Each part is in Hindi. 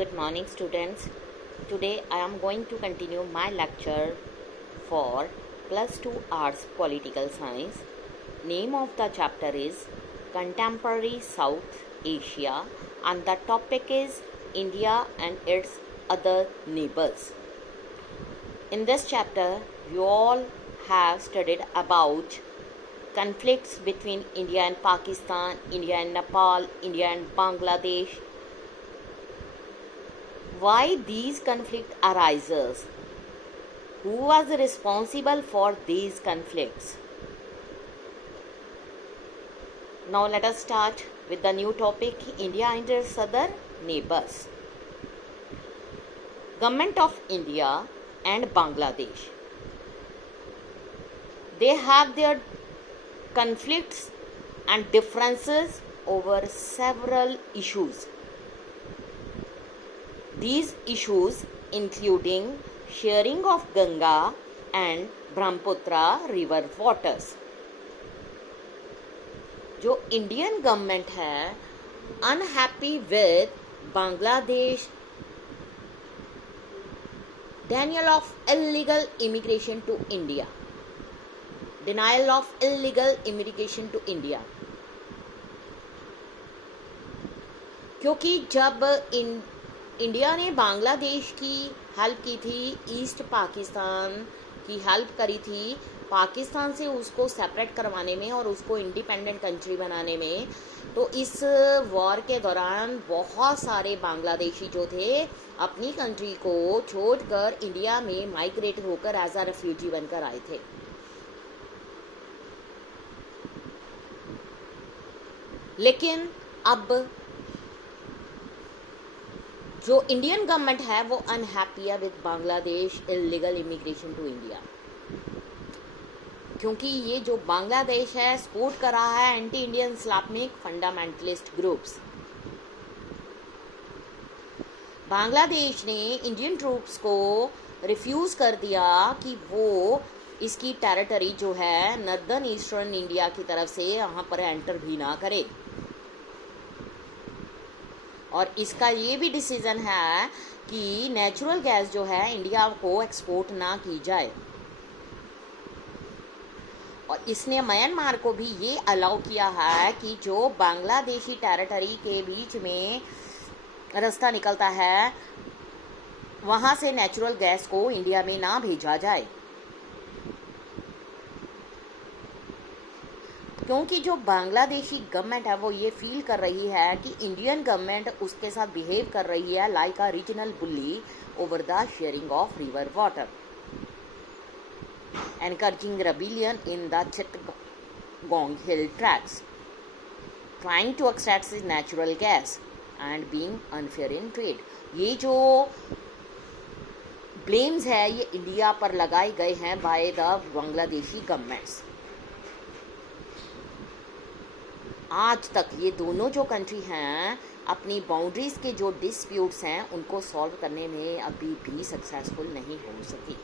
good morning, students. Today I am going to continue my lecture for plus 2 arts political science. Name of the chapter is Contemporary South Asia and the topic is India and its other neighbors. In this chapter, you all have studied about conflicts between India and Pakistan, India and Nepal, India and Bangladesh. Why these conflict arises? Who was responsible for these conflicts? Now let us start with the new topic, India and its other neighbors. Government of India and Bangladesh. They have their conflicts and differences over several issues. These issues including sharing of Ganga and Brahmaputra river waters. जो इंडियन गवर्नमेंट है unhappy with Bangladesh denial of illegal immigration to India. Denial of illegal immigration to India. क्योंकि जब इंडिया ने बांग्लादेश की हेल्प की थी, ईस्ट पाकिस्तान की हेल्प करी थी पाकिस्तान से उसको सेपरेट करवाने में और उसको इंडिपेंडेंट कंट्री बनाने में, तो इस वॉर के दौरान बहुत सारे बांग्लादेशी जो थे अपनी कंट्री को छोड़कर इंडिया में माइग्रेट होकर एज अ रेफ्यूजी बनकर आए थे. लेकिन अब जो इंडियन गवर्नमेंट है वो अनहैप्पी है with Bangladesh illegal immigration to India, क्योंकि ये जो बांग्लादेश है सपोर्ट कर रहा है anti Indian Islamic fundamentalist groups. Bangladesh ने इंडियन ट्रूप्स को रिफ्यूज कर दिया कि वो इसकी टेरिटरी जो है नॉर्दर्न ईस्टर्न इंडिया की तरफ से यहाँ पर एंटर भी ना करे. और इसका ये भी डिसीजन है कि नेचुरल गैस जो है इंडिया को एक्सपोर्ट ना की जाए. और इसने म्यांमार को भी ये अलाउ किया है कि जो बांग्लादेशी टेरिटरी के बीच में रास्ता निकलता है वहाँ से नेचुरल गैस को इंडिया में ना भेजा जाए, क्योंकि जो बांग्लादेशी गवर्नमेंट है वो ये फील कर रही है कि इंडियन गवर्नमेंट उसके साथ बिहेव कर रही है like a regional bully over the sharing of river water, encouraging rebellion in the Chittagong hill tracts, trying to extract its natural gas and being unfair in trade. ये जो ब्लेम्स है ये इंडिया पर लगाए गए हैं बाय द बांग्लादेशी गवर्नमेंट्स. आज तक ये दोनों जो कंट्री हैं अपनी बाउंड्रीज के जो डिस्प्यूट्स हैं उनको सॉल्व करने में अभी भी सक्सेसफुल नहीं हो सकी.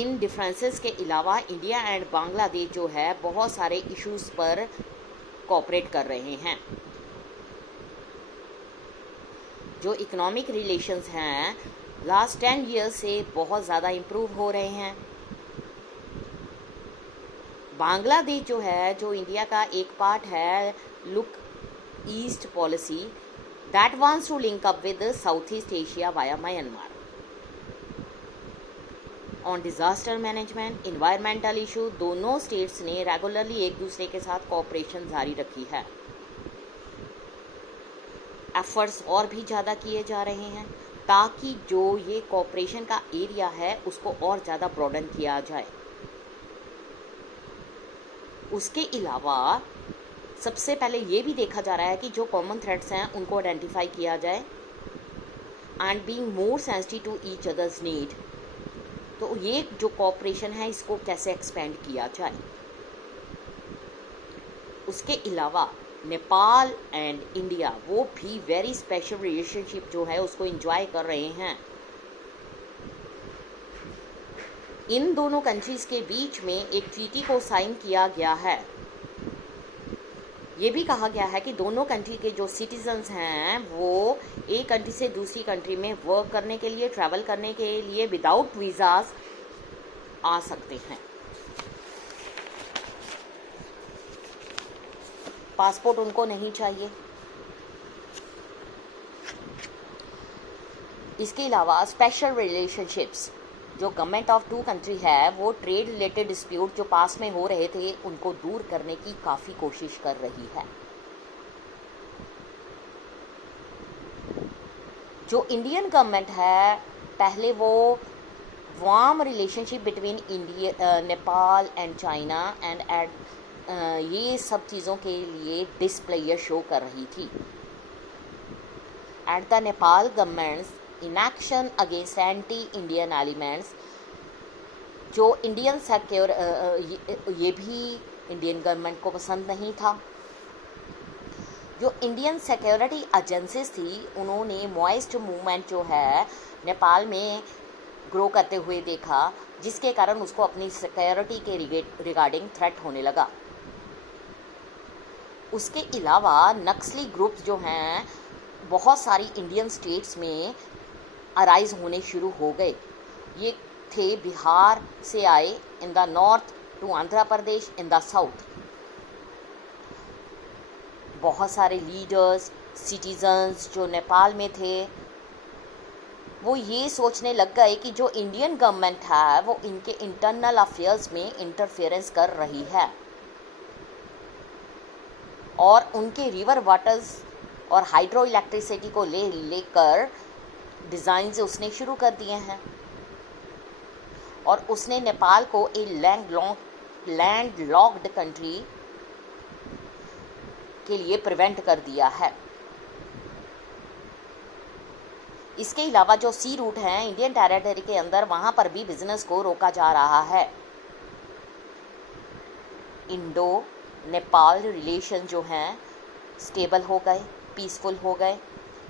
इन डिफरेंसेस के अलावा इंडिया एंड बांग्लादेश जो है बहुत सारे इश्यूज पर कोऑपरेट कर रहे हैं. जो इकोनॉमिक रिलेशंस हैं लास्ट 10 ईयर्स से बहुत ज़्यादा इम्प्रूव हो रहे हैं. बांग्लादेश जो है जो इंडिया का एक पार्ट है look east policy that wants to link up with South East Asia via Myanmar. On disaster management environmental issue दोनों स्टेट्स ने रेगुलरली एक दूसरे के साथ कोऑपरेशन जारी रखी है. एफर्ट्स और भी ज़्यादा किए जा रहे हैं ताकि जो ये कोऑपरेशन का एरिया है उसको और ज़्यादा ब्रॉडन किया जाए. उसके अलावा सबसे पहले ये भी देखा जा रहा है कि जो कॉमन थ्रेड्स हैं उनको आइडेंटिफाई किया जाए and being more sensitive to each others need. तो ये जो कोऑपरेशन है इसको कैसे एक्सपेंड किया जाए. उसके अलावा नेपाल एंड इंडिया वो भी वेरी स्पेशल रिलेशनशिप जो है उसको एंजॉय कर रहे हैं. इन दोनों कंट्रीज के बीच में एक ट्रीटी को साइन किया गया है. ये भी कहा गया है कि दोनों कंट्री के जो सिटीजन्स हैं वो एक कंट्री से दूसरी कंट्री में वर्क करने के लिए, ट्रैवल करने के लिए विदाउट वीज़ाज आ सकते हैं। पासपोर्ट उनको नहीं चाहिए। इसके अलावा स्पेशल रिलेशनशिप्स, जो गवर्नमेंट ऑफ टू कंट्री है वो ट्रेड रिलेटेड डिस्प्यूट जो पास में हो रहे थे उनको दूर करने की काफ़ी कोशिश कर रही है। जो इंडियन गवर्नमेंट है, पहले वो warm relationship between India, Nepal and China and ये सब चीज़ों के लिए डिस्प्ले शो कर रही थी। At the Nepal governments inaction against anti Indian elements, जो इंडियन ये भी इंडियन गवर्नमेंट को पसंद नहीं था। जो इंडियन सिक्योरिटी एजेंसीज थी उन्होंने मॉइस्ट मूवमेंट जो है नेपाल में ग्रो करते हुए देखा, जिसके कारण उसको अपनी सिक्योरिटी के रिगार्डिंग थ्रेट होने लगा। उसके अलावा नक्सली ग्रुप्स जो हैं बहुत सारी इंडियन स्टेट्स में अराइज होने शुरू हो गए। ये थे बिहार से आए in the north to Andhra Pradesh in the south. बहुत सारे लीडर्स, सिटीजन्स जो नेपाल में थे वो ये सोचने लग गए कि जो इंडियन गवर्नमेंट है वो इनके इंटरनल अफेयर्स में इंटरफेरेंस कर रही है और उनके रिवर वाटर्स और हाइड्रो इलेक्ट्रिसिटी को लेकर डिज़ाइंस उसने शुरू कर दिए हैं और उसने नेपाल को एक लैंड लॉक्ड कंट्री के लिए प्रिवेंट कर दिया है। इसके अलावा जो सी रूट हैं इंडियन टेरिटरी के अंदर, वहाँ पर भी बिजनेस को रोका जा रहा है। इंडो नेपाल रिलेशन जो हैं स्टेबल हो गए, पीसफुल हो गए।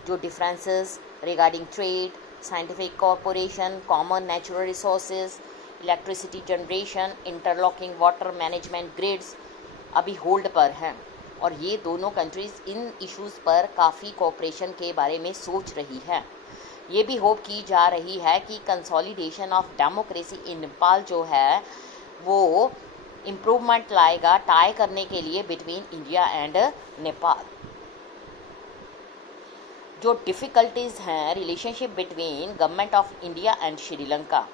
जो differences regarding trade, scientific corporation, common natural resources, electricity generation, interlocking water management grids अभी होल्ड पर हैं और ये दोनों कंट्रीज़ इन इश्यूज़ पर काफ़ी कोऑपरेशन के बारे में सोच रही है। ये भी होप की जा रही है कि consolidation of democracy in Nepal जो है वो इम्प्रूवमेंट लाएगा टाई करने के लिए बिटवीन इंडिया एंड नेपाल। जो डिफ़िकल्टीज़ हैं relationship between government of India and Sri Lanka,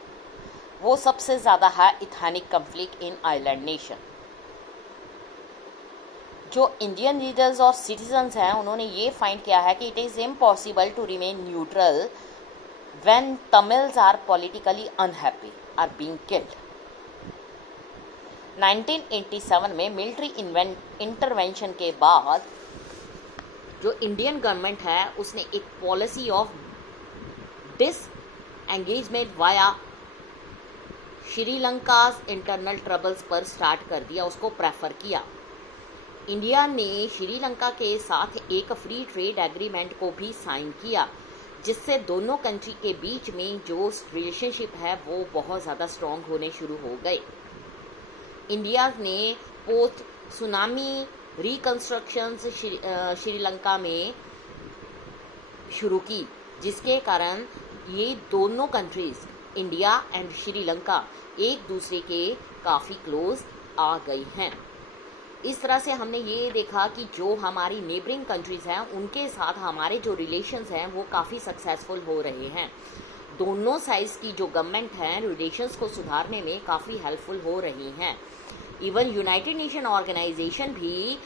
वो सबसे ज़्यादा है ethnic conflict in island nation. जो इंडियन लीडर्स और सिटीजन्स हैं उन्होंने ये फाइंड किया है कि it is impossible to remain neutral when Tamils are politically unhappy are being killed. 1987 में मिलिट्री इंटरवेंशन के बाद जो इंडियन गवर्नमेंट है उसने एक policy of disengagement via Sri Lanka internal troubles पर स्टार्ट कर दिया, उसको प्रेफर किया। इंडिया ने श्रीलंका के साथ एक फ्री ट्रेड एग्रीमेंट को भी साइन किया, जिससे दोनों कंट्री के बीच में जो रिलेशनशिप है वो बहुत ज़्यादा स्ट्रॉन्ग होने शुरू हो गए। इंडिया ने पोस्ट सुनामी रिकंस्ट्रक्शंस श्रीलंका में शुरू की, जिसके कारण ये दोनों कंट्रीज़ इंडिया एंड श्रीलंका एक दूसरे के काफ़ी क्लोज आ गई हैं। इस तरह से हमने ये देखा कि जो हमारी नेबरिंग कंट्रीज़ हैं उनके साथ हमारे जो रिलेशंस हैं वो काफ़ी सक्सेसफुल हो रहे हैं। दोनों साइड्स की जो गवर्नमेंट हैं रिलेशंस को सुधारने में काफ़ी हेल्पफुल हो रही हैं। इवन यूनाइटेड नेशन ऑर्गेनाइजेशन भी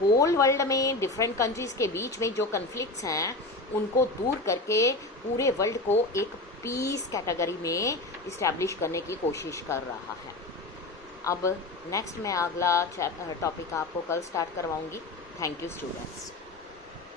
होल वर्ल्ड में डिफरेंट कंट्रीज़ के बीच में जो कन्फ्लिक्ट्स हैं उनको दूर करके पूरे वर्ल्ड को एक पीस कैटेगरी में इस्टेब्लिश करने की कोशिश कर रहा है। अब नेक्स्ट मैं अगला टॉपिक आपको कल स्टार्ट करवाऊंगी। Thank you students.